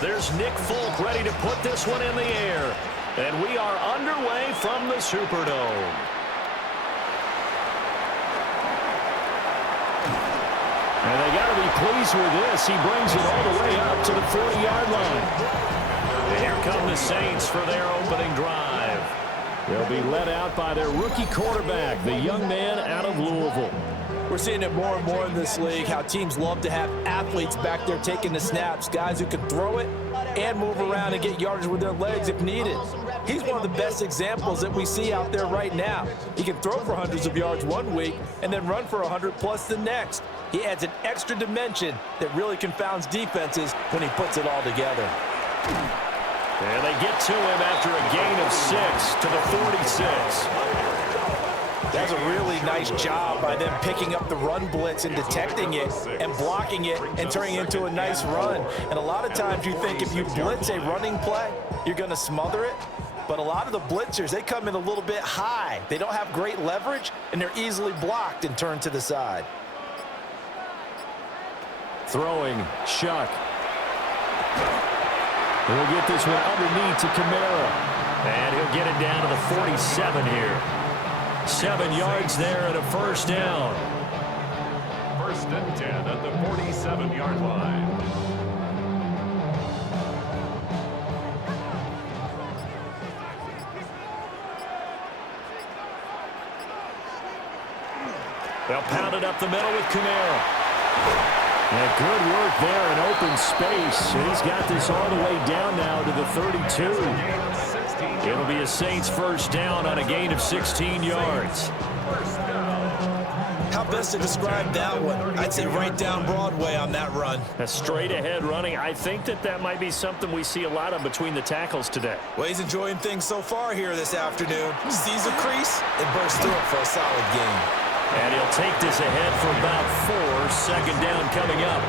There's Nick Folk ready to put this one in the air. And we are underway from the Superdome. And they got to be pleased with this. He brings it all the way up to the 40-yard line. And here come the Saints for their opening drive. They'll be led out by their rookie quarterback, the young man out of Louisville. We're seeing it more and more in this league, how teams love to have athletes back there taking the snaps, guys who can throw it and move around and get yardage with their legs if needed. He's one of the best examples that we see out there right now. He can throw for hundreds of yards one week and then run for 100+ the next. He adds an extra dimension that really confounds defenses when he puts it all together. And they get to him after a gain of 6 to the 46. That's a really nice job by them picking up the run blitz and detecting it and blocking it and turning it into a nice run. And a lot of times you think if you blitz a running play, you're going to smother it. But a lot of the blitzers, they come in a little bit high. They don't have great leverage, and they're easily blocked and turned to the side. Throwing, Shuck. He'll get this one underneath to Kamara. And he'll get it down to the 47 here. 7 yards there and a first down. 1st and 10 at the 47-yard line. They'll pound it up the middle with Kamara. And good work there in open space. And he's got this all the way down now to the 32. It'll be a Saints first down on a gain of 16 yards. How best to describe that one? I'd say right down Broadway on that run. A straight ahead running. I think that might be something we see a lot of between the tackles today. Well, he's enjoying things so far here this afternoon. Sees a crease and bursts through it for a solid gain. And he'll take this ahead for about 4. Second down coming up.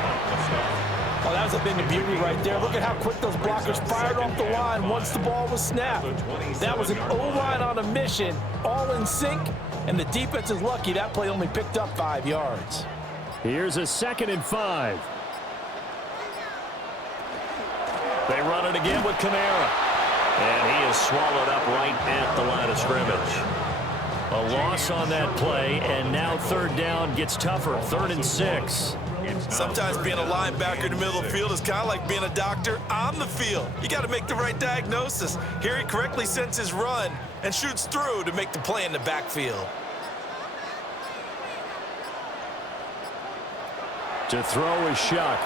Oh, that was a bit of beauty right there. Look at how quick those blockers fired off the line once the ball was snapped. That was an O-line on a mission, all in sync, and the defense is lucky that play only picked up 5 yards. Here's a 2nd and 5. They run it again with Kamara. And he is swallowed up right at the line of scrimmage. A loss on that play, and now 3rd down gets tougher. 3rd and 6. Sometimes being a linebacker in the middle of the field is kind of like being a doctor on the field. You got to make the right diagnosis. Here he correctly sends his run and shoots through to make the play in the backfield. To throw is Shuck.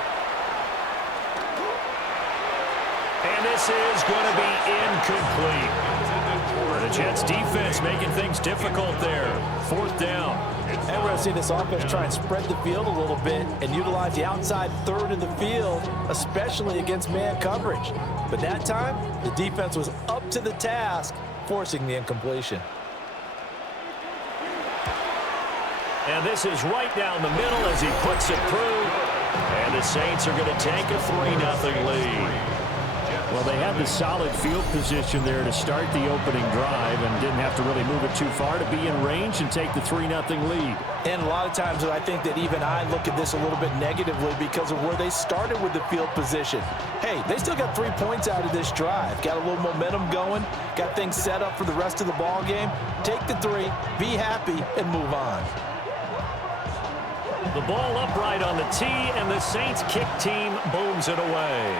And this is going to be incomplete. The Jets defense making things difficult there. 4th down. And we're going to see this offense try and spread the field a little bit and utilize the outside 3rd of the field, especially against man coverage. But that time, the defense was up to the task, forcing the incompletion. And this is right down the middle as he puts it through. And the Saints are going to take a 3-0 lead. Well, they had the solid field position there to start the opening drive and didn't have to really move it too far to be in range and take the 3-0 lead. And a lot of times I think that even I look at this a little bit negatively because of where they started with the field position. Hey, they still got 3 points out of this drive. Got a little momentum going, got things set up for the rest of the ball game. Take the 3, be happy, and move on. The ball upright on the tee, and the Saints kick team booms it away.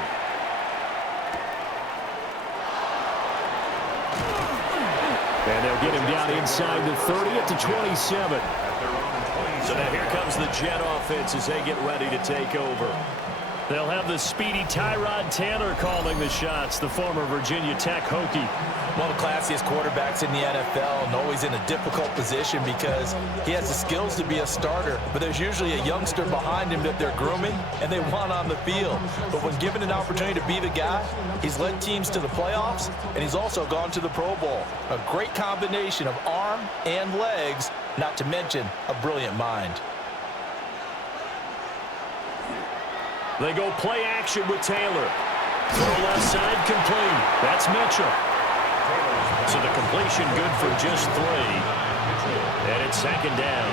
And they'll get him down inside the 30 at the 27. So now here comes the Jet offense as they get ready to take over. They'll have the speedy Tyrod Taylor calling the shots, the former Virginia Tech Hokie. One of the classiest quarterbacks in the NFL and always in a difficult position because he has the skills to be a starter, but there's usually a youngster behind him that they're grooming and they want on the field. But when given an opportunity to be the guy, he's led teams to the playoffs and he's also gone to the Pro Bowl. A great combination of arm and legs, not to mention a brilliant mind. They go play action with Taylor. Throw left side complete. That's Mitchell. So the completion good for just 3. And it's 2nd down.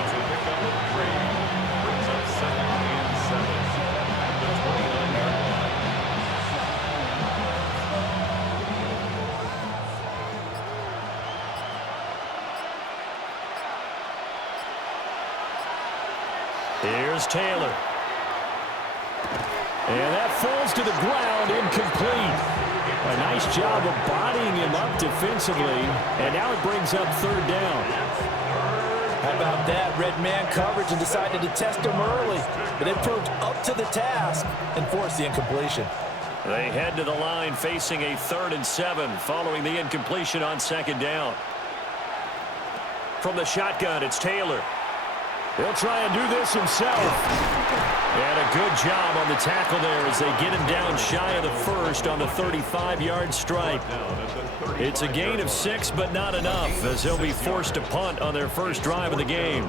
Here's Taylor. And that falls to the ground, incomplete. A nice job of bodying him up defensively, and now it brings up third down. How about that? Red man coverage and decided to test him early, but they proved up to the task and forced the incompletion. They head to the line facing a 3rd and 7 following the incompletion on 2nd down. From the shotgun, it's Taylor. He'll try and do this himself. And a good job on the tackle there as they get him down shy of the first on the 35-yard stripe. It's a gain of 6, but not enough, as he'll be forced to punt on their first drive of the game.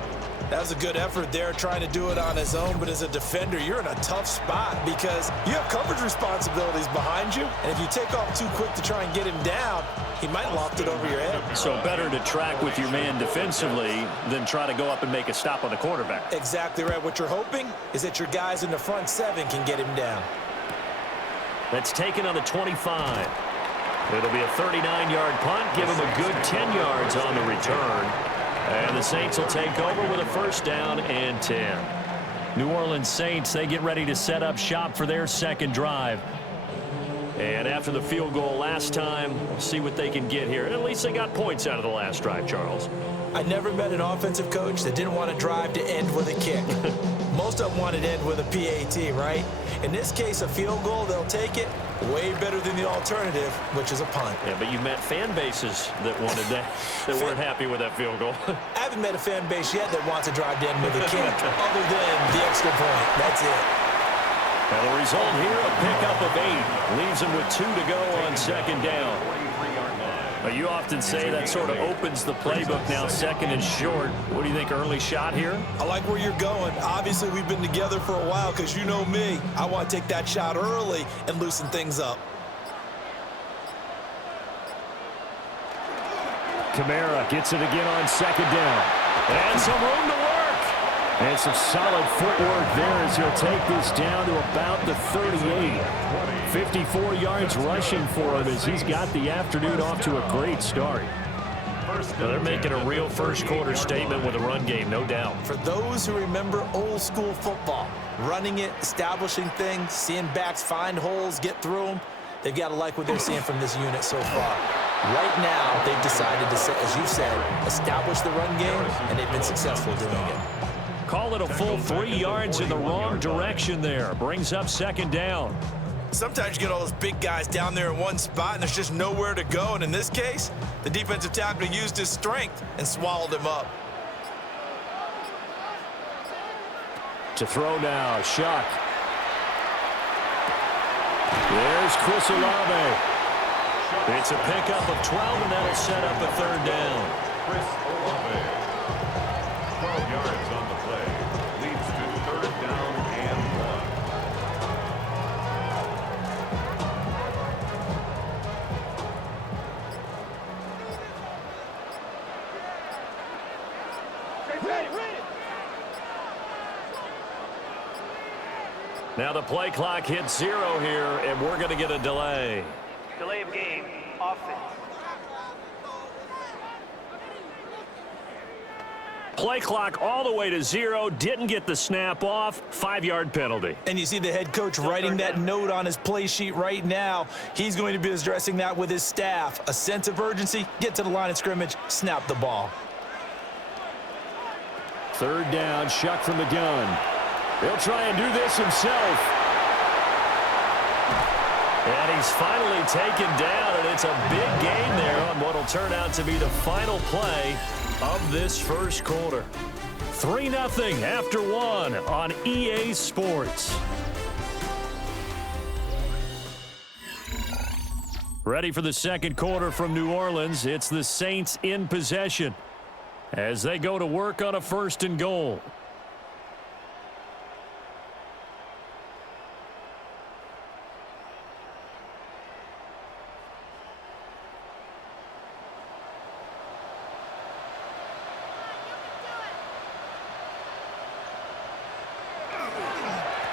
That was a good effort there, trying to do it on his own, but as a defender, you're in a tough spot because you have coverage responsibilities behind you, and if you take off too quick to try and get him down, he might loft it over your head. So better to track with your man defensively than try to go up and make a stop on the quarterback. Exactly right. What you're hoping is that your guys in the front 7 can get him down. That's taken on the 25. It'll be a 39-yard punt, give him a good 10 yards on the return. And the Saints will take over with a 1st down and 10. New Orleans Saints, they get ready to set up shop for their 2nd drive. And after the field goal last time, we'll see what they can get here. And at least they got points out of the last drive, Charles. I never met an offensive coach that didn't want to drive to end with a kick. Most of them wanted to end with a PAT, right? In this case, a field goal, they'll take it. Way better than the alternative, which is a punt. Yeah, but you met fan bases that wanted that, that weren't happy with that field goal. I haven't met a fan base yet that wants to drive to end with a kick, other than the extra point. That's it. And the result here, a pickup of 8. Leaves them with 2 to go on 2nd down. You often say that sort of opens the playbook now, 2nd and short. What do you think, early shot here? I like where you're going. Obviously, we've been together for a while because you know me. I want to take that shot early and loosen things up. Kamara gets it again on 2nd down. And some room to work. And some solid footwork there as he'll take this down to about the 38. 54 yards rushing for him as he's got the afternoon off to a great start. Well, they're making a real first-quarter statement with a run game, no doubt. For those who remember old-school football, running it, establishing things, seeing backs find holes, get through them, they've got to like what they're seeing from this unit so far. Right now, they've decided to, as you said, establish the run game, and they've been successful doing it. Call it a full 3 yards in the wrong direction there. Brings up 2nd down. Sometimes you get all those big guys down there in one spot, and there's just nowhere to go. And in this case, the defensive tackle used his strength and swallowed him up. To throw now, Shuck. There's Chris Olave. It's a pickup of 12, and that'll set up a 3rd down. Chris Olave. 12 yards on the play. Leads to 3rd down and 1. Now the play clock hits 0 here, and we're going to get a delay. Delay of game, offense. Play clock all the way to 0, didn't get the snap off, 5-yard penalty. And you see the head coach writing that note on his play sheet right now. He's going to be addressing that with his staff. A sense of urgency, get to the line of scrimmage, snap the ball. 3rd down, Shuck from the gun. He'll try and do this himself. And he's finally taken down, and it's a big gain there on what will turn out to be the final play of this first quarter. 3-0 after 1 on EA Sports. Ready for the 2nd quarter from New Orleans. It's the Saints in possession as they go to work on a 1st and goal.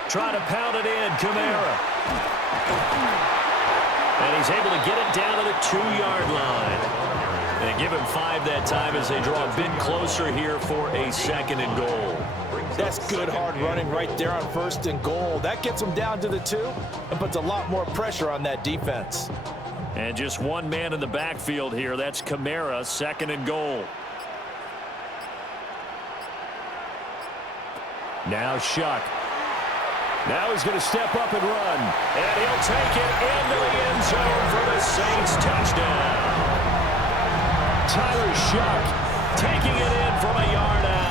Trying to pound it in, Kamara. And he's able to get it down to the 2-yard line. And give him 5 that time as they draw a bit closer here for a 2nd and goal. That's good hard running right there on 1st and goal. That gets them down to the 2 and puts a lot more pressure on that defense. And just one man in the backfield here. That's Kamara, 2nd and goal. Now Shuck. Now he's going to step up and run. And he'll take it into the end zone for the Saints touchdown. Tyler Shuck taking it in from a yard out.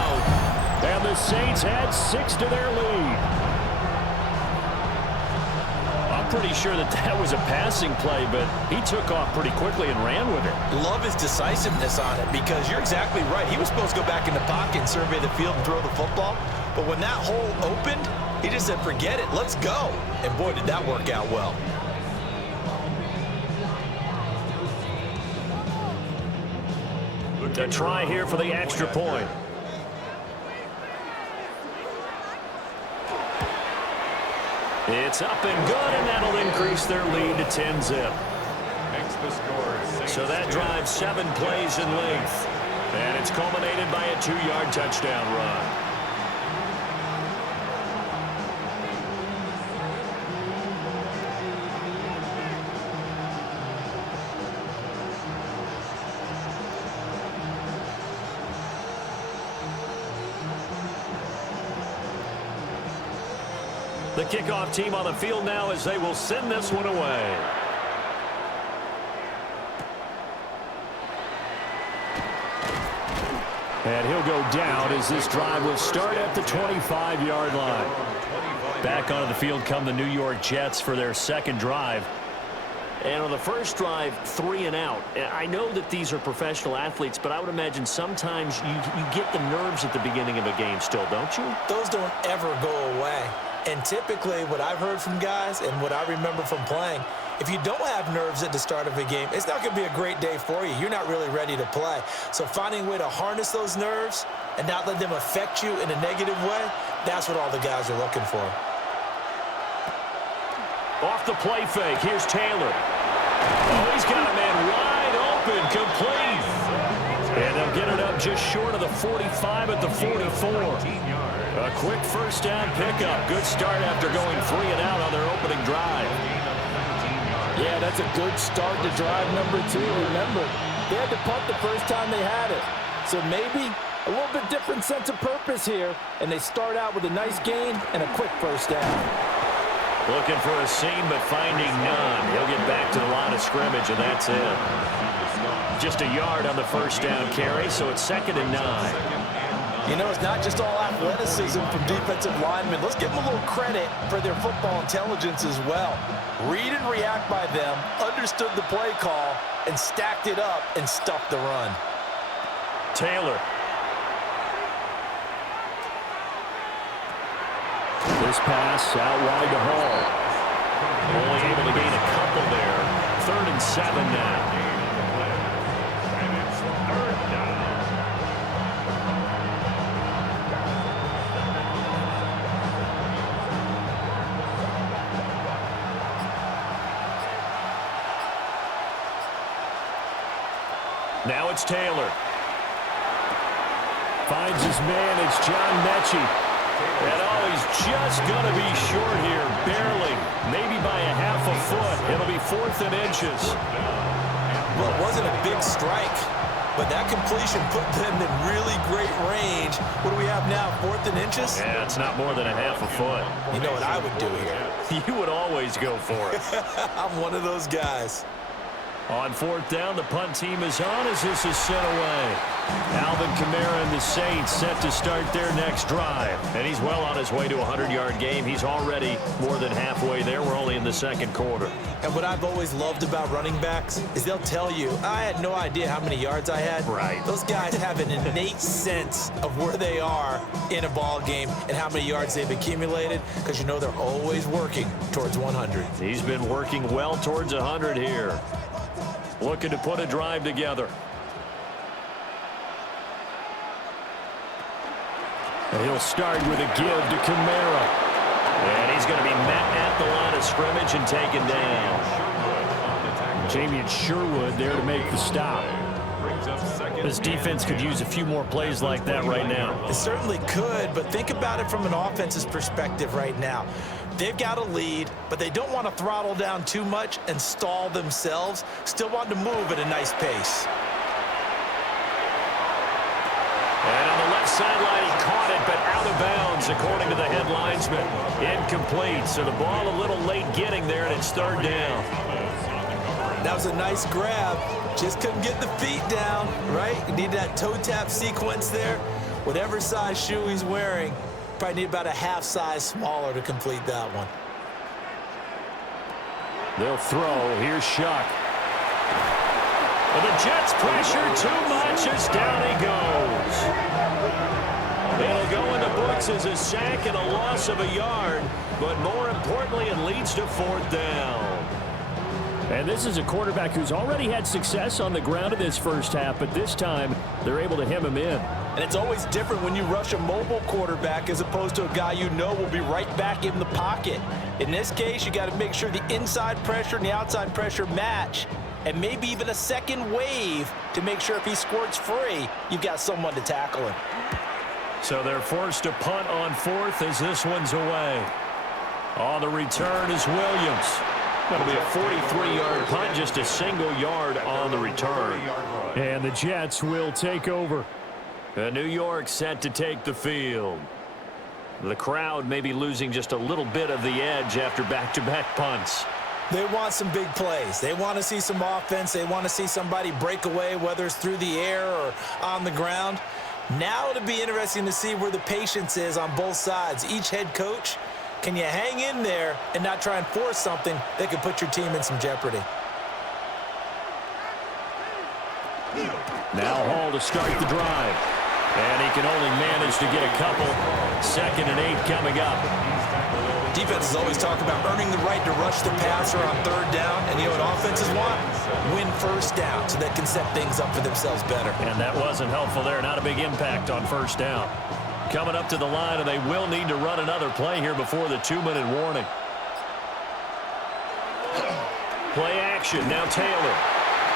And the Saints add 6 to their lead. I'm pretty sure that was a passing play, but he took off pretty quickly and ran with it. Love his decisiveness on it because you're exactly right. He was supposed to go back in the pocket and survey the field and throw the football. But when that hole opened, he just said, forget it, let's go. And boy, did that work out well. A try here for the extra point. It's up and good, and that'll increase their lead to 10-zip. So that drives 7 plays in length. And it's culminated by a 2-yard touchdown run. The kickoff team on the field now as they will send this one away. And he'll go down as this drive will start at the 25-yard line. Back onto the field come the New York Jets for their 2nd drive. And on the first drive, 3 and out. I know that these are professional athletes, but I would imagine sometimes you get the nerves at the beginning of a game still, don't you? Those don't ever go away. And typically what I've heard from guys and what I remember from playing, if you don't have nerves at the start of a game, it's not going to be a great day for you. You're not really ready to play. So finding a way to harness those nerves and not let them affect you in a negative way, that's what all the guys are looking for. Off the play fake, here's Taylor. Oh, he's got a man wide open, complete. And they'll get it up just short of the 45 at the 44. A quick 1st down pickup. Good start after going 3 and out on their opening drive. Yeah, that's a good start to drive number 2. Remember, they had to punt the first time they had it. So maybe a little bit different sense of purpose here. And they start out with a nice gain and a quick 1st down. Looking for a seam, but finding none. He'll get back to the line of scrimmage, and that's it. Just a yard on the 1st down carry, so it's 2nd and 9. You know, it's not just all athleticism from defensive linemen. Let's give them a little credit for their football intelligence as well. Read and react by them, understood the play call, and stacked it up and stuffed the run. Taylor. This pass out wide to Hall. Only able to gain a couple there. 3rd and 7 now. Now it's Taylor. Finds his man. It's John Mechie. And oh, he's just going to be short here, barely. Maybe by a half a foot. It'll be 4th and inches. Well, it wasn't a big strike, but that completion put them in really great range. What do we have now, 4th and inches? Yeah, it's not more than a half a foot. You know what I would do here? You would always go for it. I'm one of those guys. On 4th down, the punt team is on as this is sent away. Alvin Kamara and the Saints set to start their next drive. And he's well on his way to a 100-yard game. He's already more than halfway there. We're only in the 2nd quarter. And what I've always loved about running backs is they'll tell you, I had no idea how many yards I had. Right. Those guys have an innate sense of where they are in a ball game and how many yards they've accumulated because you know they're always working towards 100. He's been working well towards 100 here. Looking to put a drive together. And he'll start with a give to Kamara. And he's going to be met at the line of scrimmage and taken down. Jamie Sherwood there to make the stop. Brings up second. This defense could use a few more plays like that right now. It certainly could, but think about it from an offense's perspective right now. They've got a lead, but they don't want to throttle down too much and stall themselves. Still want to move at a nice pace. And on the left sideline, he caught it, but out of bounds, according to the head linesman. Incomplete, so the ball a little late getting there, and it's third down. That was a nice grab. Just couldn't get the feet down, right? You need that toe tap sequence there. Whatever size shoe he's wearing, probably need about a half size smaller to complete that one. They'll throw. Here's Shuck. But the Jets pressure too much as down he goes. It'll go in the books as a sack and a loss of a yard, but more importantly, it leads to fourth down. And this is a quarterback who's already had success on the ground in this first half, but this time they're able to hem him in. And it's always different when you rush a mobile quarterback as opposed to a guy you know will be right back in the pocket. In this case, you got to make sure the inside pressure and the outside pressure match, and maybe even a second wave to make sure if he squirts free, you've got someone to tackle him. So they're forced to punt on fourth as this one's away. On the return is Williams. That'll be a 43-yard punt, just a single yard on the return. And the Jets will take over. And New York set to take the field. The crowd may be losing just a little bit of the edge after back-to-back punts. They want some big plays. They want to see some offense. They want to see somebody break away, whether it's through the air or on the ground. Now it'll be interesting to see where the patience is on both sides. Each head coach, can you hang in there and not try and force something that could put your team in some jeopardy? Now Hall to start the drive. And he can only manage to get a couple. 2nd and 8 coming up. Defenses always talk about earning the right to rush the passer on third down. And you know what offenses want? Win first down so they can set things up for themselves better. And that wasn't helpful there. Not a big impact on first down. Coming up to the line, and they will need to run another play here before the 2-minute warning. Play action. Now Taylor.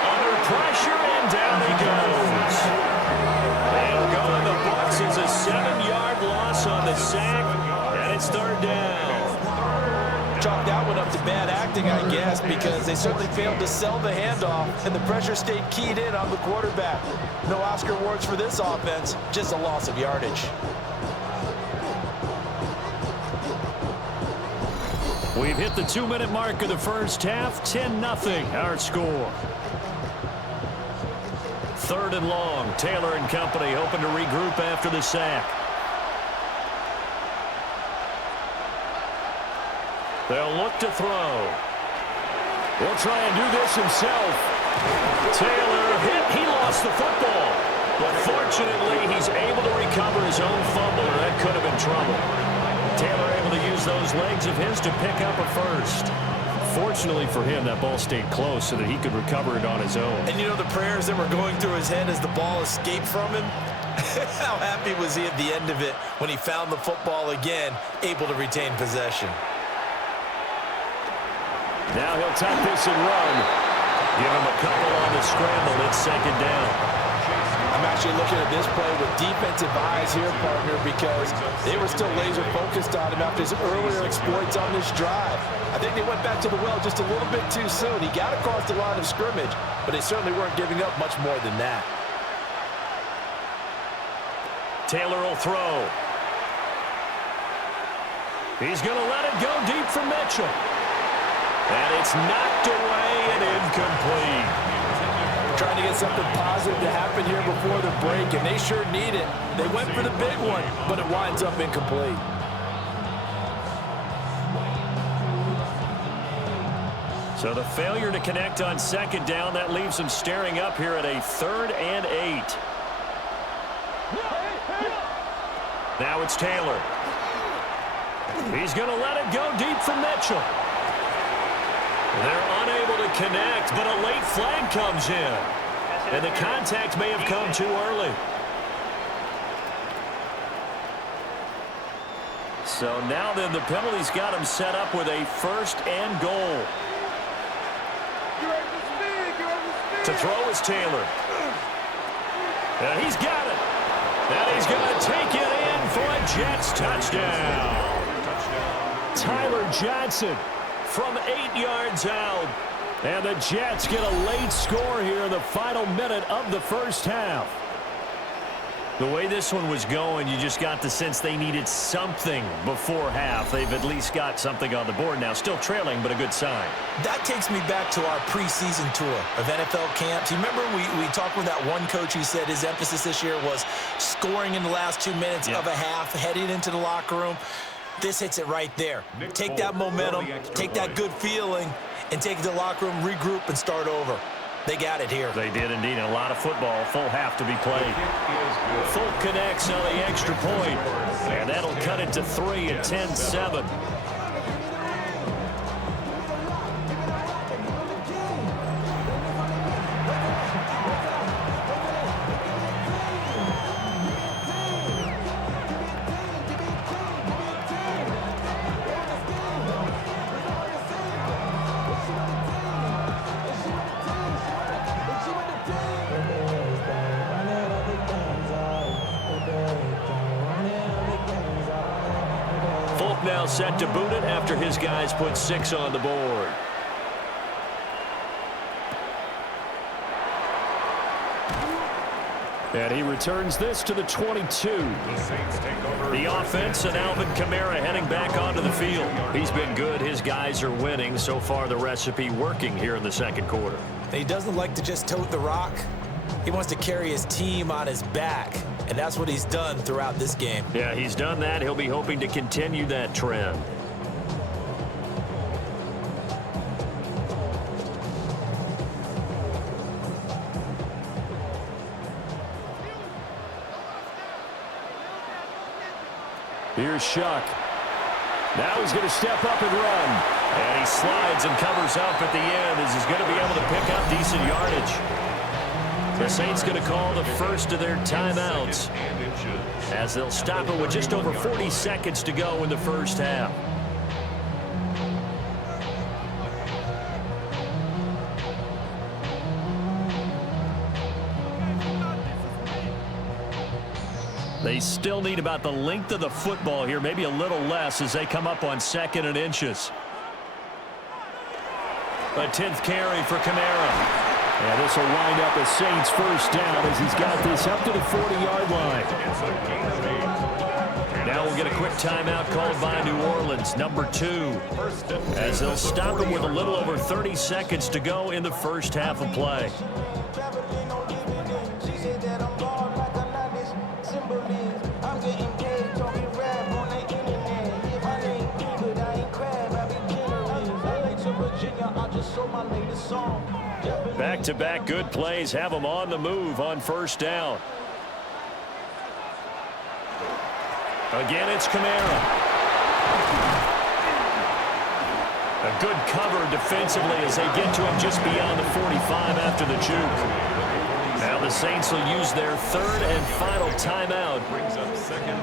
Under pressure, and down he goes. They'll go in the box as a 7-yard loss on the sack, and it's third down. Chalk that one up to bad acting, I guess, because they certainly failed to sell the handoff, and the pressure stayed keyed in on the quarterback. No Oscar awards for this offense, just a loss of yardage. We've hit the 2-minute mark of the first half. 10-0 our score. 3rd and long. Taylor and company hoping to regroup after the sack. They'll look to throw. Will try and do this himself. Taylor hit. He lost the football. But fortunately, he's able to recover his own fumble, or that could have been trouble. Taylor able to use those legs of his to pick up a first. Fortunately for him, that ball stayed close so that he could recover it on his own. And you know the prayers that were going through his head as the ball escaped from him? How happy was he at the end of it when he found the football again, able to retain possession? Now he'll tuck this and run. Give him a couple on the scramble. It's 2nd down. I'm actually looking at this play with defensive eyes here, partner, because they were still laser focused on him after his earlier exploits on this drive. I think they went back to the well just a little bit too soon. He got across the line of scrimmage, but they certainly weren't giving up much more than that. Taylor will throw. He's going to let it go deep for Mitchell. And it's knocked away and incomplete. Trying to get something positive to happen here before the break, and they sure need it. They went for the big one, but it winds up incomplete. So the failure to connect on 2nd down, that leaves them staring up here at a 3rd and 8. Now it's Taylor. He's going to let it go deep for Mitchell. They're unable to connect, but a late flag comes in. And the contact may have come too early. So now then the penalty's got him set up with a 1st and goal. To throw is Taylor. And he's got it. And he's going to take it in for a Jets touchdown. Tyler Johnson from 8 yards out. And the Jets get a late score here in the final minute of the first half. The way this one was going, you just got the sense they needed something before half. They've at least got something on the board now. Still trailing, but a good sign. That takes me back to our preseason tour of NFL camps. You remember we talked with that one coach who said his emphasis this year was scoring in the last 2 minutes of a half, heading into the locker room. This hits it right there. Take that momentum, take that good feeling, and take it to the locker room, regroup, and start over. They got it here. They did indeed. A lot of football. Full half to be played. Folk connects on the extra point. And that'll cut it to 3 at 10-7. Now set to boot it after his guys put 6 on the board. And he returns this to the 22. The offense and Alvin Kamara heading back onto the field. He's been good. His guys are winning. So far, the recipe working here in the second quarter. He doesn't like to just tote the rock. He wants to carry his team on his back. And that's what he's done throughout this game. Yeah, he's done that. He'll be hoping to continue that trend. Here's Shuck. Now he's going to step up and run. And he slides and covers up at the end as he's going to be able to pick up decent yardage. The Saints going to call the first of their timeouts as they'll stop it with just over 40 seconds to go in the first half. They still need about the length of the football here, maybe a little less as they come up on 2nd and inches. A 10th carry for Kamara. And this will wind up a Saints first down as he's got this up to the 40-yard line. Now we'll get a quick timeout called by New Orleans, number 2, as they'll stop it with a little over 30 seconds to go in the first half of play. Back-to-back good plays have them on the move on first down. Again, it's Kamara. A good cover defensively as they get to him just beyond the 45 after the juke. Now the Saints will use their 3rd and final timeout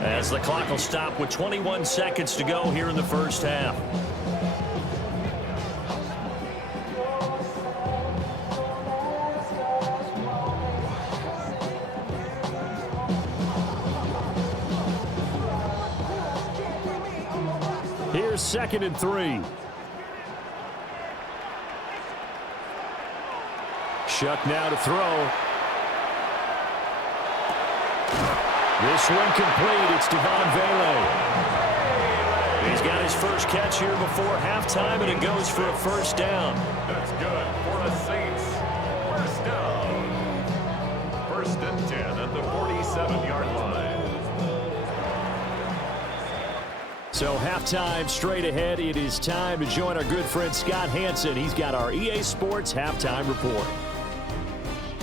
as the clock will stop with 21 seconds to go here in the first half. Here's 2nd and 3. Shuck now to throw. This one complete. It's Devon Vele. He's got his first catch here before halftime, and it goes for a first down. That's good for the Saints. First down. 1st and 10 at the 47-yard line. So halftime straight ahead. It is time to join our good friend Scott Hanson. He's got our EA Sports halftime report.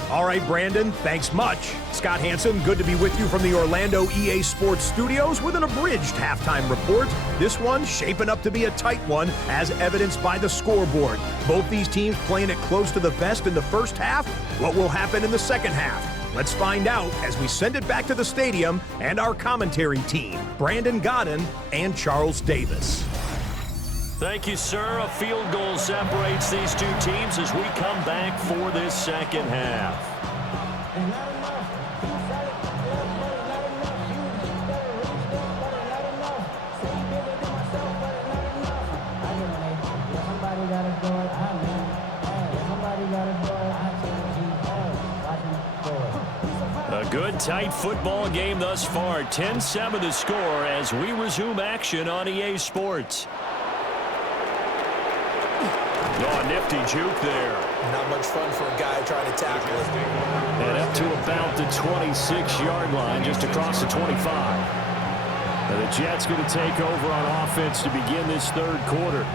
All right, Brandon, thanks much. Scott Hanson, good to be with you from the Orlando EA Sports Studios with an abridged halftime report. This one shaping up to be a tight one, as evidenced by the scoreboard. Both these teams playing it close to the vest in the first half. What will happen in the second half? Let's find out as we send it back to the stadium and our commentary team, Brandon Godden and Charles Davis. Thank you, sir. A field goal separates these two teams as we come back for this second half. A good, tight football game thus far. 10-7 the score as we resume action on EA Sports. Oh, nifty juke there. Not much fun for a guy trying to tackle it. And up to about the 26-yard line, just across the 25. And the Jets going to take over on offense to begin this third quarter.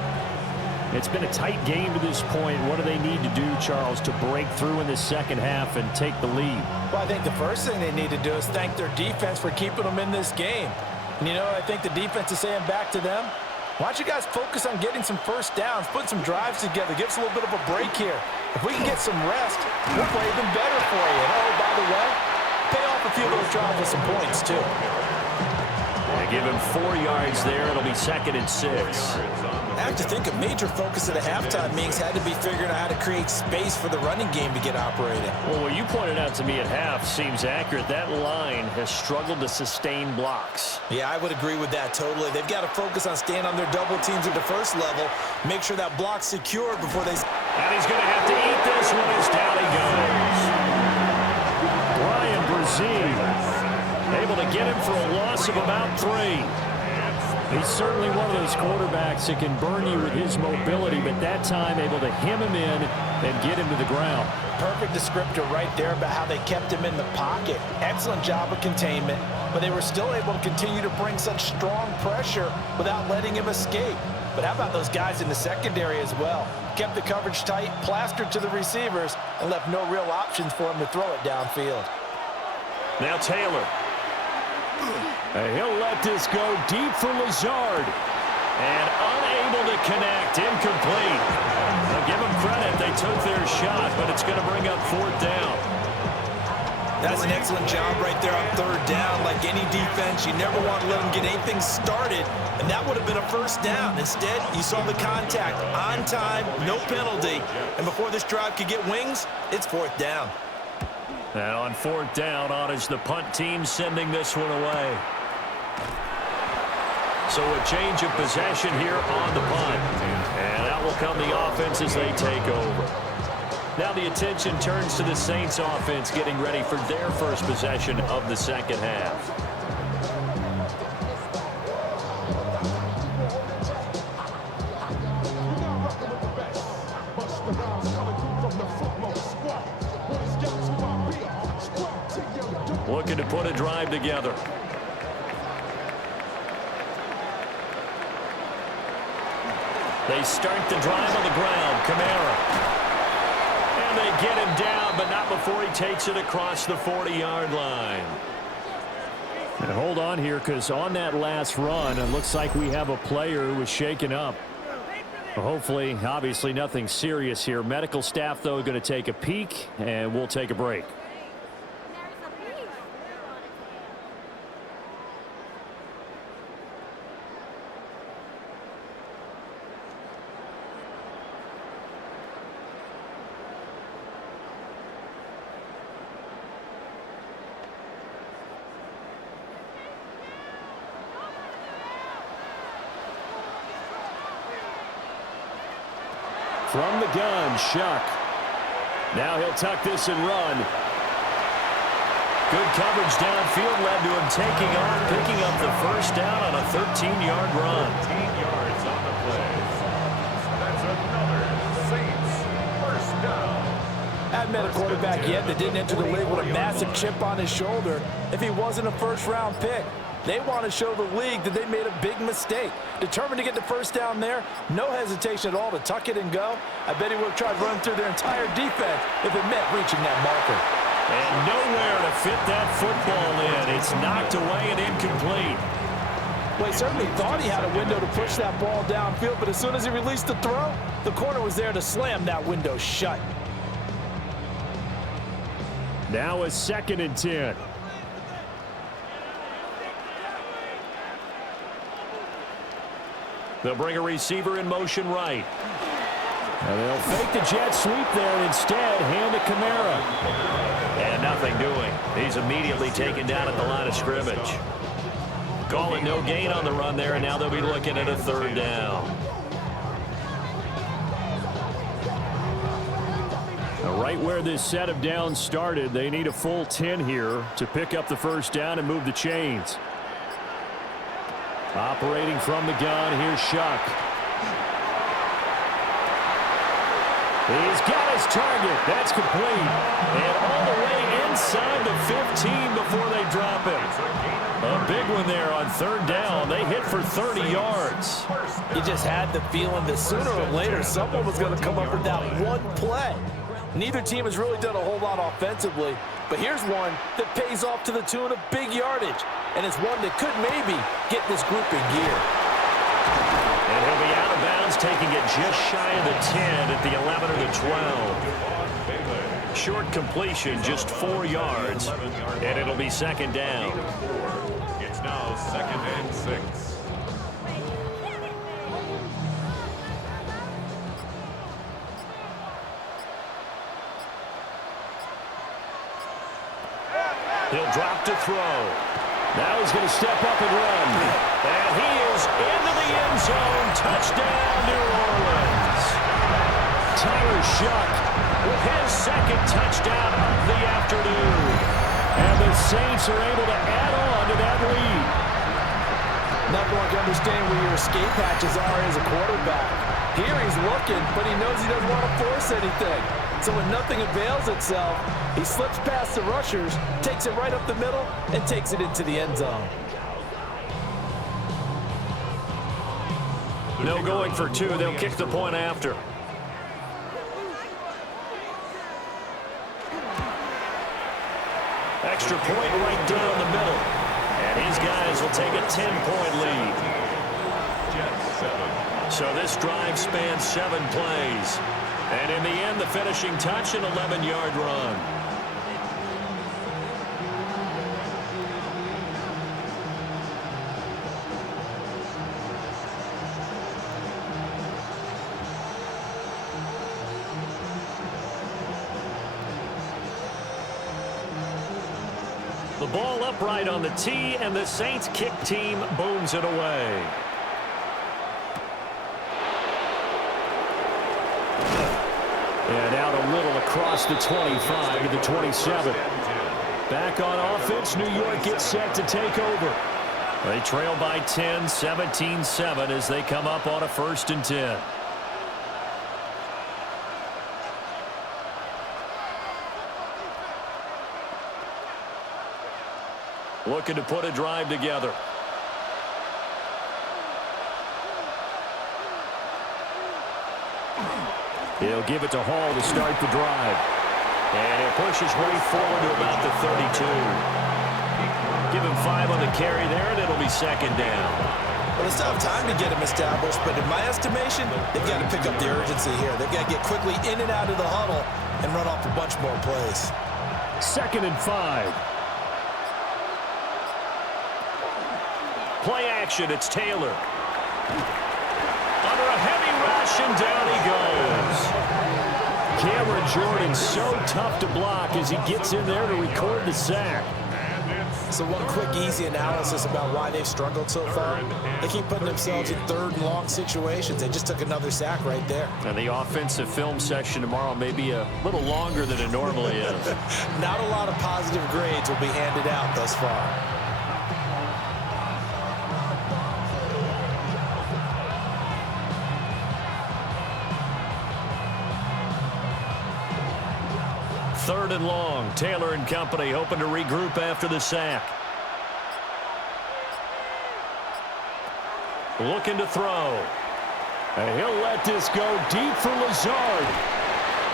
It's been a tight game to this point. What do they need to do, Charles, to break through in the second half and take the lead? Well, I think the first thing they need to do is thank their defense for keeping them in this game. And, you know, I think the defense is saying back to them, why don't you guys focus on getting some first downs, putting some drives together, give us a little bit of a break here. If we can get some rest, we'll play even better for you. And, oh, by the way, pay off a few of those drives with some points, too. They give him 4 yards there. It'll be 2nd and 6. I have to think a major focus at the halftime meetings had to be figuring out how to create space for the running game to get operating. Well, what you pointed out to me at half seems accurate. That line has struggled to sustain blocks. Yeah, I would agree with that totally. They've got to focus on staying on their double teams at the first level, make sure that block's secure before they... And he's going to have to eat this one as down he goes. Brian Brzee able to get him for a loss of about 3. He's certainly one of those quarterbacks that can burn you with his mobility, but that time able to hem him in and get him to the ground. Perfect descriptor right there about how they kept him in the pocket. Excellent job of containment, but they were still able to continue to bring such strong pressure without letting him escape. But how about those guys in the secondary as well? Kept the coverage tight, plastered to the receivers, and left no real options for him to throw it downfield. Now Taylor. He'll let this go deep for Lazard. And unable to connect. Incomplete. I'll give them credit. They took their shot, but it's going to bring up 4th down. That's an excellent job right there on 3rd down. Like any defense, you never want to let them get anything started, and that would have been a first down. Instead, you saw the contact on time, no penalty, and before this drive could get wings, it's 4th down. And on 4th down, on is the punt team sending this one away. So a change of possession here on the punt. And out will come the offense as they take over. Now the attention turns to the Saints offense getting ready for their first possession of the second half. Looking to put a drive together. They start the drive on the ground. Kamara. And they get him down, but not before he takes it across the 40-yard line. And hold on here, because on that last run, it looks like we have a player who was shaken up. Hopefully, obviously nothing serious here. Medical staff, though, going to take a peek, and we'll take a break. From the gun, Shuck. Now he'll tuck this and run. Good coverage downfield led to him taking off, picking up the first down on a 13-yard run. 13 yards on the play. That's another Saints first down. Hadn't met a quarterback yet that didn't enter the league with a massive chip on his shoulder if he wasn't a first-round pick. They want to show the league that they made a big mistake. Determined to get the first down there, no hesitation at all to tuck it and go. I bet he would have tried running through their entire defense if it meant reaching that marker. And nowhere to fit that football in. It's knocked away and incomplete. Well, he certainly thought he had a window to push that ball downfield, but as soon as he released the throw, the corner was there to slam that window shut. Now a 2nd and 10. They'll bring a receiver in motion right. And they'll fake the jet sweep there and instead hand to Kamara. And nothing doing. He's immediately taken down at the line of scrimmage. Call it no gain on the run there, and now they'll be looking at a 3rd down. Right where this set of downs started, they need a full 10 here to pick up the first down and move the chains. Operating from the gun, here's Shuck. He's got his target. That's complete. And all the way inside the 15 before they drop it. A big one there on third down. They hit for 30 yards. You just had the feeling that sooner or later someone was going to come up with that one play. Neither team has really done a whole lot offensively, but here's one that pays off to the tune of big yardage, and it's one that could maybe get this group in gear. And he'll be out of bounds, taking it just shy of the 10 at the 11 or the 12. Short completion, just 4 yards, and it'll be second down. It's now 2nd and 6. He'll drop to throw. Now he's going to step up and run. And he is into the end zone. Touchdown, New Orleans. Tyler Shuck with his second touchdown of the afternoon. And the Saints are able to add on to that lead. Nothing like understanding where your escape hatches are as a quarterback. Here he's looking, but he knows he doesn't want to force anything. So when nothing avails itself, he slips past the rushers, takes it right up the middle, and takes it into the end zone. No going for 2. They'll kick the point after. Extra point right down the middle. And his guys will take a 10-point lead. So this drive spans 7 plays. And in the end, the finishing touch, an 11-yard run. The ball upright on the tee, and the Saints kick team booms it away. And out a little across the 25 to the 27. Back on offense, New York gets set to take over. They trail by 10, 17-7 as they come up on a 1st and 10. Looking to put a drive together. He'll give it to Hall to start the drive. And it pushes way forward to about the 32. Give him 5 on the carry there, and it'll be second down. Well, it's not time to get him established, but in my estimation, they've got to pick up the urgency here. They've got to get quickly in and out of the huddle and run off a bunch more plays. 2nd and 5. Play action, it's Taylor. Under a heavy rush, and down he goes. Cameron Jordan so tough to block as he gets in there to record the sack. So one quick, easy analysis about why they've struggled so far. They keep putting themselves in 3rd and long situations. They just took another sack right there. And the offensive film session tomorrow may be a little longer than it normally is. Not a lot of positive grades will be handed out thus far. Third and long. Taylor and company hoping to regroup after the sack. Looking to throw. And he'll let this go deep for Lazard.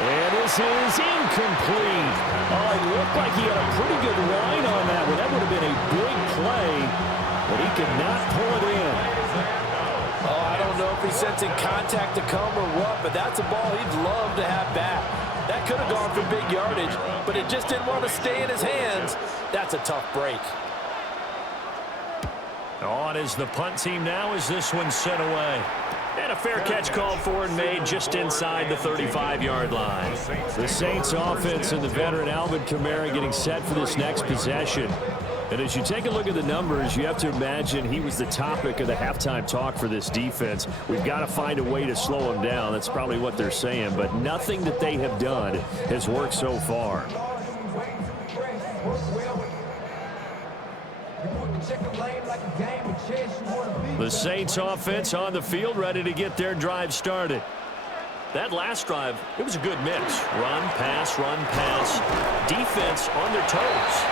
And this is incomplete. Oh, it looked like he had a pretty good line on that one. That would have been a big play, but he could not pull it in. Oh, I don't know if he's sensing contact to come or what, but that's a ball he'd love to have back. That could have gone for big yardage, but it just didn't want to stay in his hands. That's a tough break. On is the punt team now as this one's sent away. And a fair catch called for and made just inside the 35-yard line. The Saints offense and the veteran Alvin Kamara getting set for this next possession. And as you take a look at the numbers, you have to imagine he was the topic of the halftime talk for this defense. We've got to find a way to slow him down. That's probably what they're saying. But nothing that they have done has worked so far. The Saints offense on the field, ready to get their drive started. That last drive, it was a good mix. Run, pass, defense on their toes.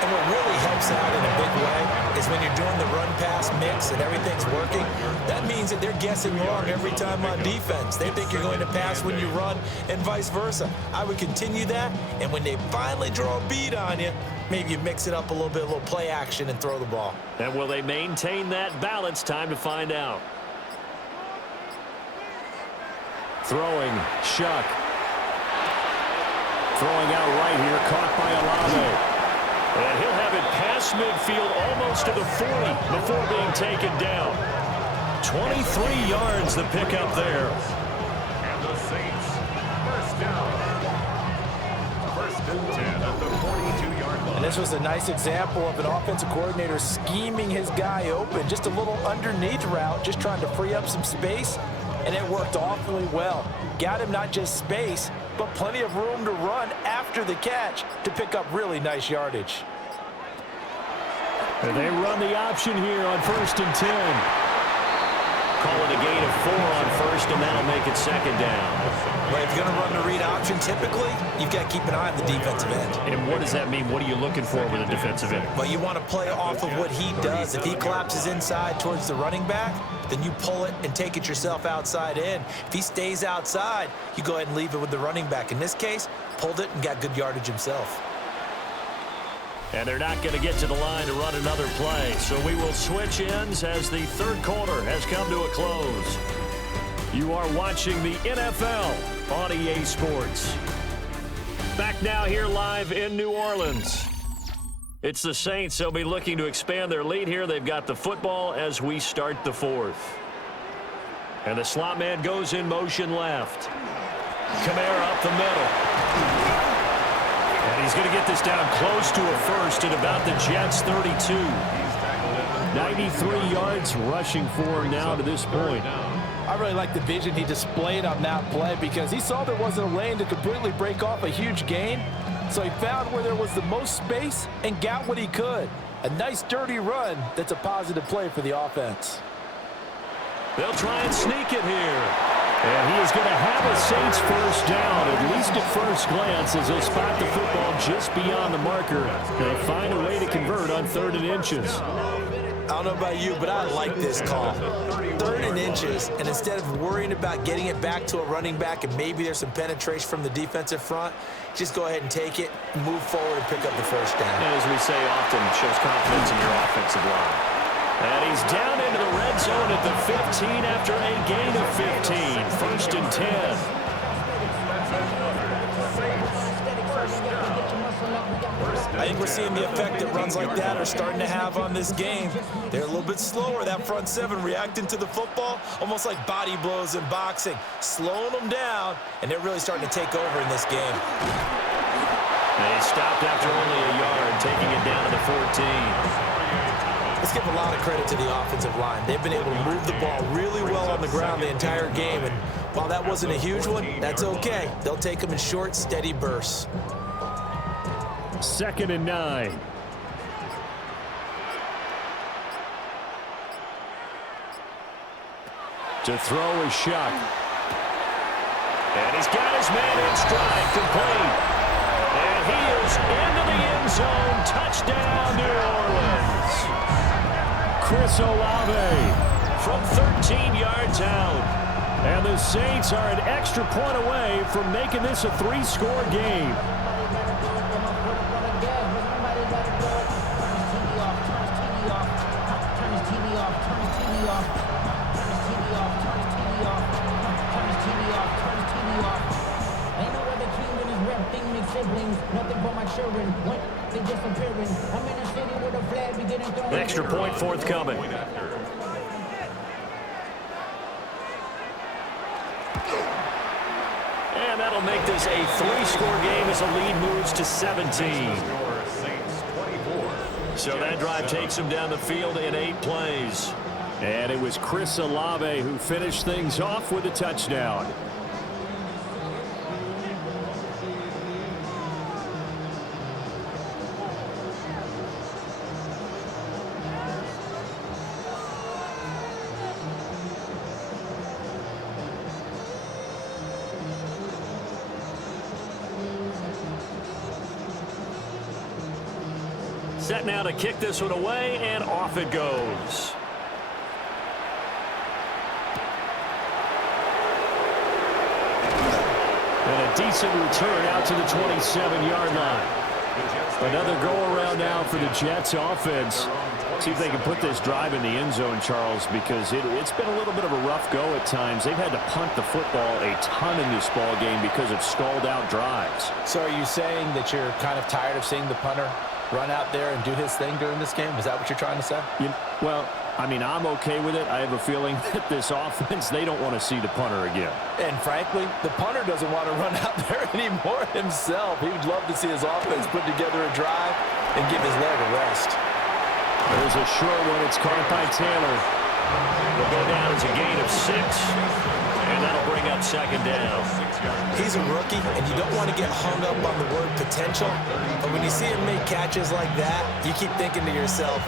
And what really helps out in a big way is when you're doing the run-pass mix and everything's working, that means that they're guessing wrong every time on defense. They think you're going to pass when you run and vice versa. I would continue that, and when they finally draw a beat on you, maybe you mix it up a little bit, a little play action, and throw the ball. And will they maintain that balance? Time to find out. Throwing, Shuck. Throwing out right here, caught by Olave. And he'll have it past midfield almost to the 40 before being taken down. 23 yards the pickup there. And the Saints, first down. First and 10 at the 42-yard line. And this was a nice example of an offensive coordinator scheming his guy open. Just a little underneath route, just trying to free up some space. And it worked awfully well. Got him not just space, but plenty of room to run after the catch to pick up really nice yardage. And they run the option here on 1st and 10. Call it a gain of 4 on first, and that'll make it second down. But if you're going to run the read option, typically, you've got to keep an eye on the defensive end. And what does that mean? What are you looking for with a defensive end? Well, you want to play off of what he does. If he collapses inside towards the running back, then you pull it and take it yourself outside in. If he stays outside, you go ahead and leave it with the running back. In this case, pulled it and got good yardage himself. And they're not going to get to the line to run another play. So we will switch ends as the third quarter has come to a close. You are watching the NFL on EA Sports. Back now here live in New Orleans. It's the Saints. They'll be looking to expand their lead here. They've got the football as we start the fourth. And the slot man goes in motion left. Kamara up the middle. And he's going to get this down close to a first at about the Jets' 32. 93 yards rushing for him now to this point. I really like the vision he displayed on that play because he saw there wasn't a lane to completely break off a huge gain. So he found where there was the most space and got what he could. A nice dirty run that's a positive play for the offense. They'll try and sneak it here. And he is going to have a Saints first down, at least at first glance, as they'll spot the football just beyond the marker. They'll find a way to convert on 3rd and inches. I don't know about you, but I like this call. 3rd and inches, and instead of worrying about getting it back to a running back and maybe there's some penetration from the defensive front, just go ahead and take it, move forward, and pick up the first down. And as we say often, it shows confidence in your offensive line. And he's down into the red zone at the 15 after a gain of 15. 1st and 10. I think we're seeing the effect that runs like that are starting to have on this game. They're a little bit slower, that front seven reacting to the football, almost like body blows in boxing, slowing them down, and they're really starting to take over in this game. And he stopped after only a yard, taking it down to the 14. Let's give a lot of credit to the offensive line. They've been able to move the ball really well on the ground the entire game, and while that wasn't a huge one, that's okay. They'll take them in short, steady bursts. 2nd and 9. To throw is Shuck. And he's got his man in stride, complete. And he is into the end zone. Touchdown, New Orleans. Chris Olave from 13 yards out. And the Saints are an extra point away from making this a 3-score game. Extra point forthcoming. And that'll make this a 3-score game as the lead moves to 17. So that drive takes him down the field in 8 plays. And it was Chris Olave who finished things off with a touchdown. Set now to kick this one away, and off it goes. And a decent return out to the 27-yard line. Another go-around now for the Jets offense. See if they can put this drive in the end zone, Charles, because it's been a little bit of a rough go at times. They've had to punt the football a ton in this ball game because of stalled-out drives. So are you saying that you're kind of tired of seeing the punter run out there and do his thing during this game? Is that what you're trying to say? Well, I mean, I'm okay with it. I have a feeling that this offense, they don't want to see the punter again. And frankly, the punter doesn't want to run out there anymore himself. He would love to see his offense put together a drive and give his leg a rest. There's a short one. It's caught by Taylor. Will go down as a gain of 6, and that'll bring up second down. He's a rookie, and you don't want to get hung up on the word potential. But when you see him make catches like that, you keep thinking to yourself,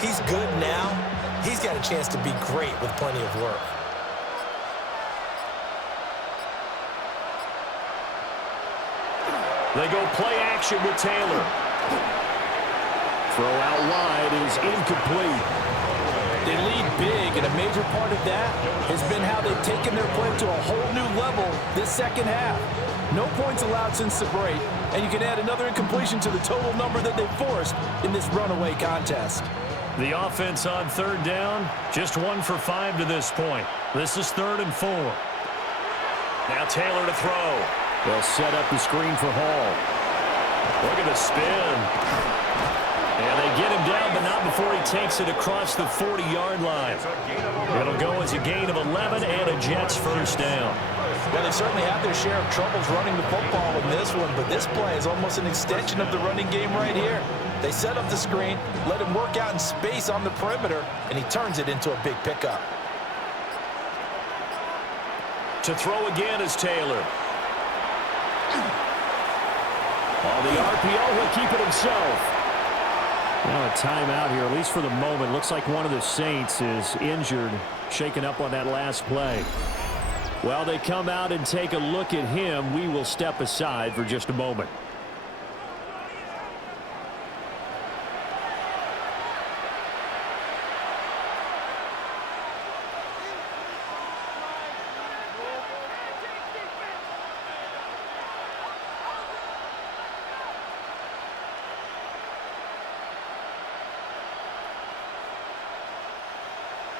he's good now. He's got a chance to be great with plenty of work. They go play action with Taylor. Throw out wide is incomplete. They lead big, and a major part of that has been how they've taken their play to a whole new level this second half. No points allowed since the break, and you can add another incompletion to the total number that they forced in this runaway contest. The offense on third down, just 1 for 5 to this point. This is 3rd and 4. Now Taylor to throw. They'll set up the screen for Hall. Look at the spin. And they get him down, but not before he takes it across the 40-yard line. It'll go as a gain of 11 and a Jets first down. Well, they certainly have their share of troubles running the football in this one, but this play is almost an extension of the running game right here. They set up the screen, let him work out in space on the perimeter, and he turns it into a big pickup. To throw again is Taylor. On the RPO, he'll keep it himself. Well, a timeout here, at least for the moment. Looks like one of the Saints is injured, shaken up on that last play. Well, they come out and take a look at him. We will step aside for just a moment.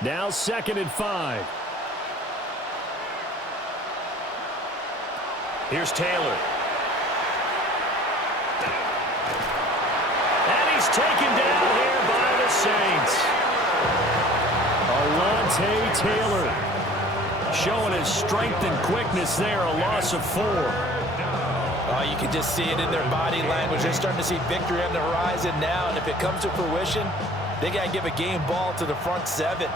Now 2nd and 5. Here's Taylor. And he's taken down here by the Saints. Alontae Taylor showing his strength and quickness there, a loss of 4. Oh, you can just see it in their body language. They're starting to see victory on the horizon now, and if it comes to fruition, they got to give a game ball to the front 7.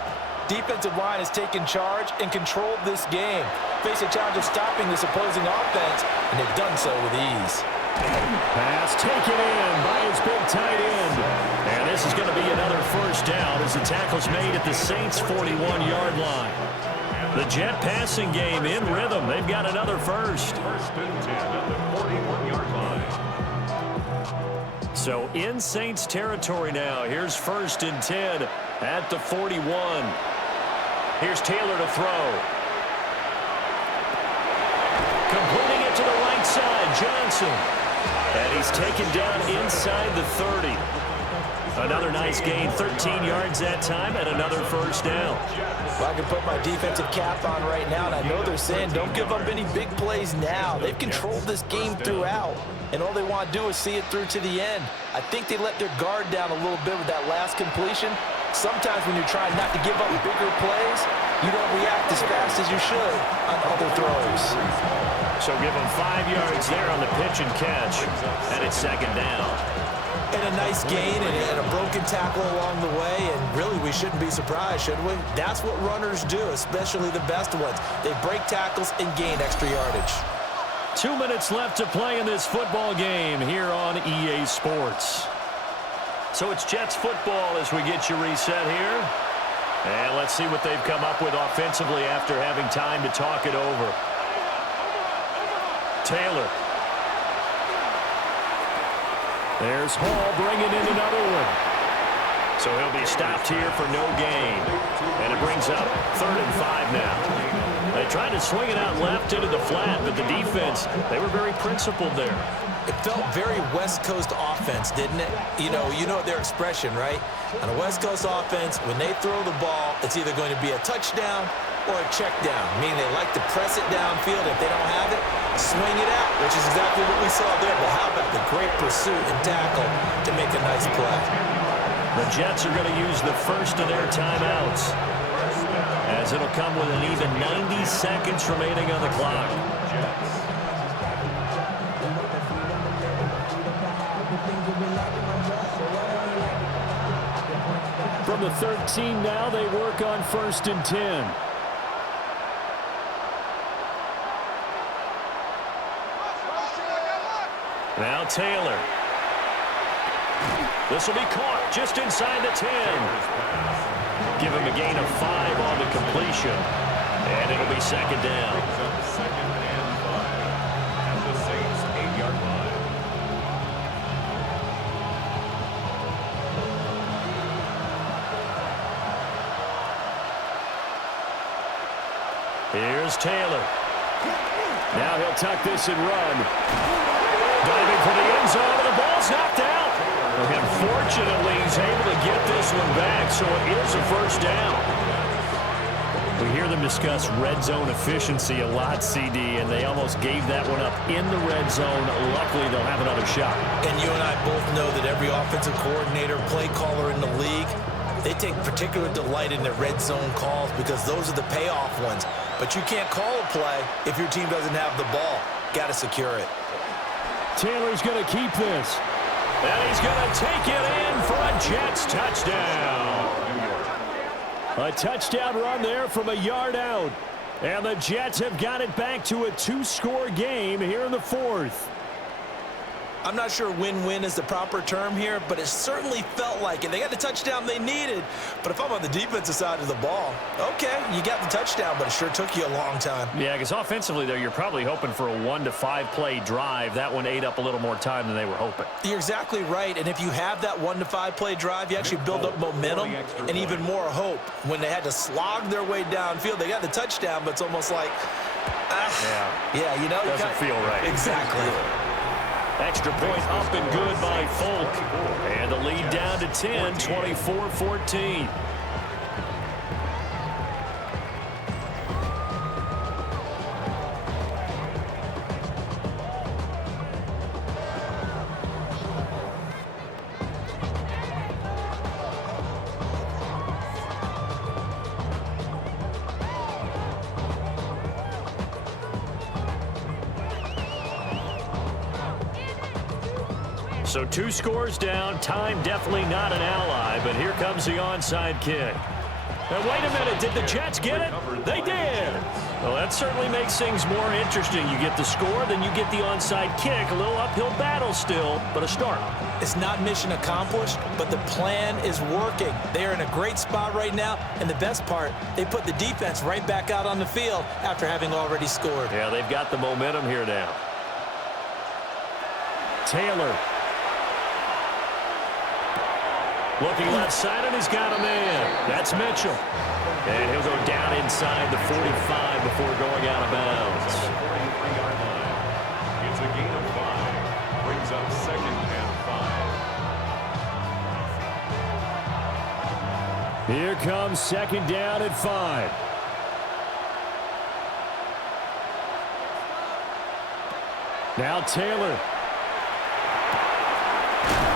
Defensive line has taken charge and controlled this game. Face a challenge of stopping this opposing offense, and they've done so with ease. Pass taken in by his big tight end. And this is going to be another first down as the tackle's made at the Saints' 41-yard line. The Jet passing game in rhythm. They've got another first. 1st and 10 at the 41-yard line. So in Saints territory now. Here's 1st and 10 at the 41. Here's Taylor to throw. Completing it to the right side, Johnson. And he's taken down inside the 30. Another nice gain, 13 yards that time, and another first down. Well, I can put my defensive cap on right now, and I know they're saying don't give up any big plays now. They've controlled this game throughout, and all they want to do is see it through to the end. I think they let their guard down a little bit with that last completion. Sometimes when you're trying not to give up bigger plays, you don't react as fast as you should on other throws. So give them 5 yards there on the pitch and catch, and it's 2nd down. And a nice gain and a broken tackle along the way, and really we shouldn't be surprised, should we? That's what runners do, especially the best ones. They break tackles and gain extra yardage. 2 minutes left to play in this football game here on EA Sports. So it's Jets football as we get you reset here. And let's see what they've come up with offensively after having time to talk it over. Taylor. There's Hall bringing in another one. So he'll be stopped here for no gain. And it brings up 3rd and 5 now. They tried to swing it out left into the flat, but the defense, they were very principled there. It felt very West Coast offense, didn't it? You know their expression, right? On a West Coast offense, when they throw the ball, it's either going to be a touchdown or a check down, meaning they like to press it downfield. If they don't have it, swing it out, which is exactly what we saw there. But how about the great pursuit and tackle to make a nice play? The Jets are going to use the first of their timeouts, as it'll come with an even 90 seconds remaining on the clock. From the 13 now, they work on 1st and 10. Now Taylor. This will be caught just inside the 10. Give him a gain of 5 on the completion. And it'll be 2nd down. Second and 5 at the Saints' 8-yard line. Here's Taylor. Now he'll tuck this and run. Diving for the end zone, and the ball's knocked out. And fortunately, he's able to get this one back, so it is a 1st down. We hear them discuss red zone efficiency a lot, CD, and they almost gave that one up in the red zone. Luckily, they'll have another shot. And you and I both know that every offensive coordinator, play caller in the league, they take particular delight in their red zone calls because those are the payoff ones. But you can't call a play if your team doesn't have the ball. Got to secure it. Taylor's going to keep this. And he's going to take it in for a Jets touchdown. A touchdown run there from a yard out. And the Jets have got it back to a 2-score game here in the 4th. I'm not sure win-win is the proper term here, but it certainly felt like it. They got the touchdown they needed, but if I'm on the defensive side of the ball, okay, you got the touchdown, but it sure took you a long time. Yeah, because offensively, though, you're probably hoping for a 1 to 5-play drive. That one ate up a little more time than they were hoping. You're exactly right, and if you have that 1 to 5-play drive, you actually build up momentum and even more hope. When they had to slog their way downfield, they got the touchdown, but it's almost like, yeah, you know. Doesn't feel right. Exactly. Extra point up and good by Folk. And the lead down to 10, 24-14. So 2 scores down. Time definitely not an ally, but here comes the onside kick. And wait a minute, did the Jets get it? They did. Well, that certainly makes things more interesting. You get the score, then you get the onside kick. A little uphill battle still, but a start. It's not mission accomplished, but the plan is working. They are in a great spot right now, and the best part, they put the defense right back out on the field after having already scored. Yeah, they've got the momentum here now. Taylor. Looking left side, and he's got a man. That's Mitchell. And he'll go down inside the 45 before going out of bounds. It's a gain of 5. Brings up 2nd and 5. Here comes 2nd down at 5. Now Taylor.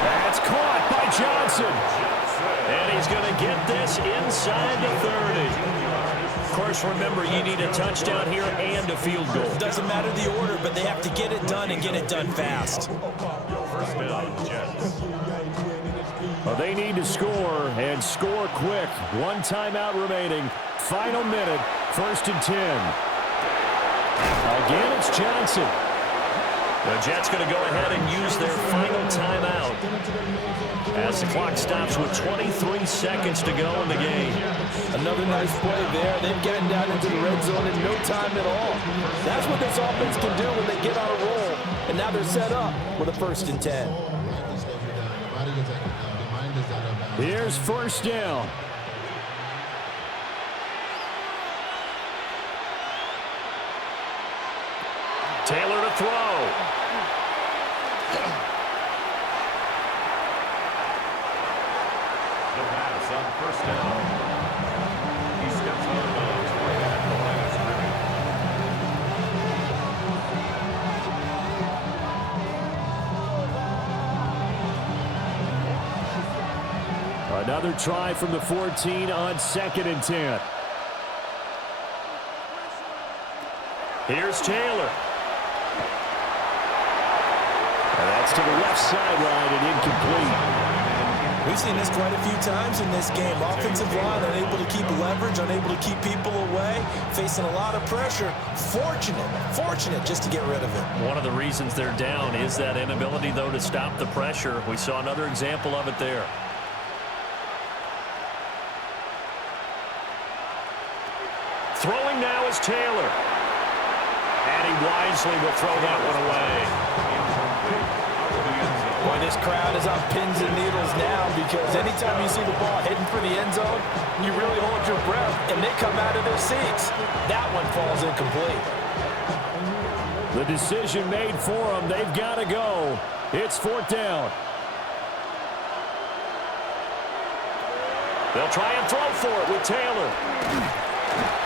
That's caught by Johnson. And he's going to get this inside the 30. Of course, remember, you need a touchdown here and a field goal. Doesn't matter the order, but they have to get it done and get it done fast. 1st down, Jets. Well, they need to score, and score quick. One timeout remaining. Final minute, 1st and 10. Again, it's Johnson. The Jets going to go ahead and use their final timeout as the clock stops with 23 seconds to go in the game. Another nice play there. They've gotten down into the red zone in no time at all. That's what this offense can do when they get on a roll. And now they're set up with a 1st and 10. Here's 1st down. Taylor to throw. The pass on 1st down. He steps out of bounds right at the line of scrimmage. Another try from the 14 on 2nd and 10. Here's Taylor. And that's to the left sideline and incomplete. We've seen this quite a few times in this game. Offensive line unable to keep leverage, unable to keep people away, facing a lot of pressure. Fortunate just to get rid of it. One of the reasons they're down is that inability, though, to stop the pressure. We saw another example of it there. Throwing now is Taylor. And he wisely will throw that one away. Boy, this crowd is on pins and needles now because anytime you see the ball heading for the end zone, you really hold your breath, and they come out of their seats. That one falls incomplete. The decision made for them. They've got to go. It's 4th down. They'll try and throw for it with Taylor.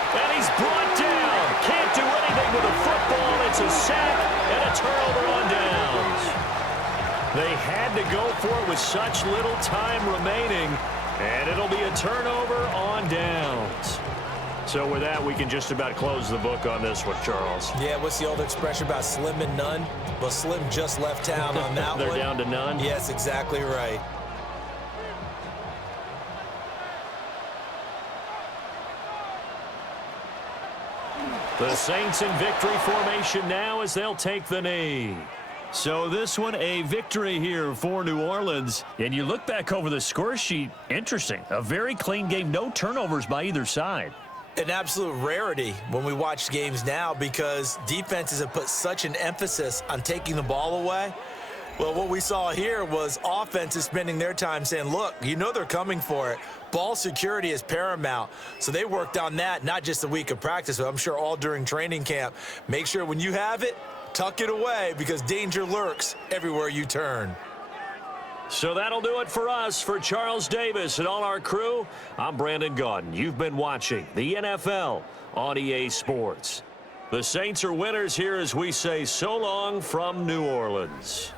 And he's brought down. Can't do anything with a football. It's a sack and a turnover on downs. They had to go for it with such little time remaining, and it'll be a turnover on downs. So with that, we can just about close the book on this one, Charles. Yeah, what's the old expression about slim and none? Well, Slim just left town on that They're one. down to none? Yes, exactly right. The Saints in victory formation now as they'll take the knee. So this one, a victory here for New Orleans. And you look back over the score sheet, interesting. A very clean game, no turnovers by either side. An absolute rarity when we watch games now because defenses have put such an emphasis on taking the ball away. Well, what we saw here was offenses spending their time saying, look, you know they're coming for it. Ball security is paramount. So they worked on that, not just a week of practice, but I'm sure all during training camp. Make sure when you have it, tuck it away because danger lurks everywhere you turn. So that'll do it for us. For Charles Davis and all our crew, I'm Brandon Gaudin. You've been watching the NFL on EA Sports. The Saints are winners here as we say so long from New Orleans.